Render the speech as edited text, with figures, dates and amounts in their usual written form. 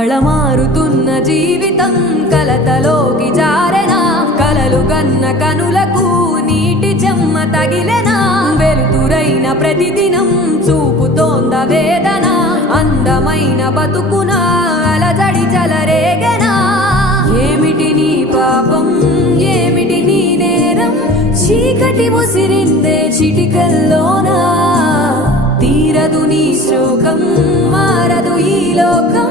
కళమారుతున్న జీవితం కలతలోకి జారెనా కలలు గన్న కనులకు నీటి చెమ్మ తగిలెనా వెలుతురైన ప్రతిదినం చూపుతోంద వేదన అందమైన బతుకున అలజడి చలరేగెనా ఏమిటి నీ పాపం ఏమిటి నీ నేరం చీకటి ముసిరిందే చిటికల్లోనా తీరదు నీ శోకం మారదు ఈ లోకం